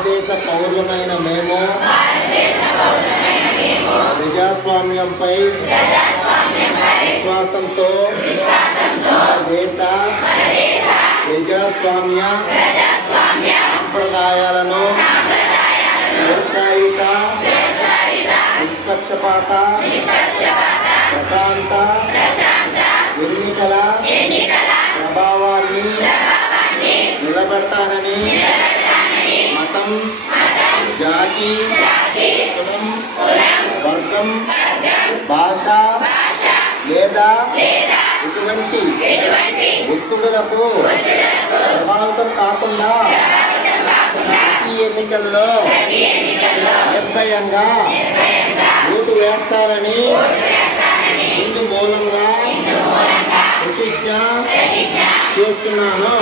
భారతదేశ పౌరులమైన మేము ప్రజాస్వామ్యంపై విశ్వాసంతో మన దేశ ప్రజాస్వామ్య సంప్రదాయాలను స్వేచ్ఛాయుత నిష్పక్షపాత ప్రశాంత ఎన్నికల ప్రభావాన్ని నిలబెడతానని మతం, జాతి, కులం, వర్గం, భాష లేదా ఇటువంటి ఒత్తిడులకు ప్రభావితం కాకుండా ప్రతి ఎన్నికల్లో నిర్భయంగా ఓటు వేస్తారని ఇందు మూలంగా ప్రతిజ్ఞ చేస్తున్నాను.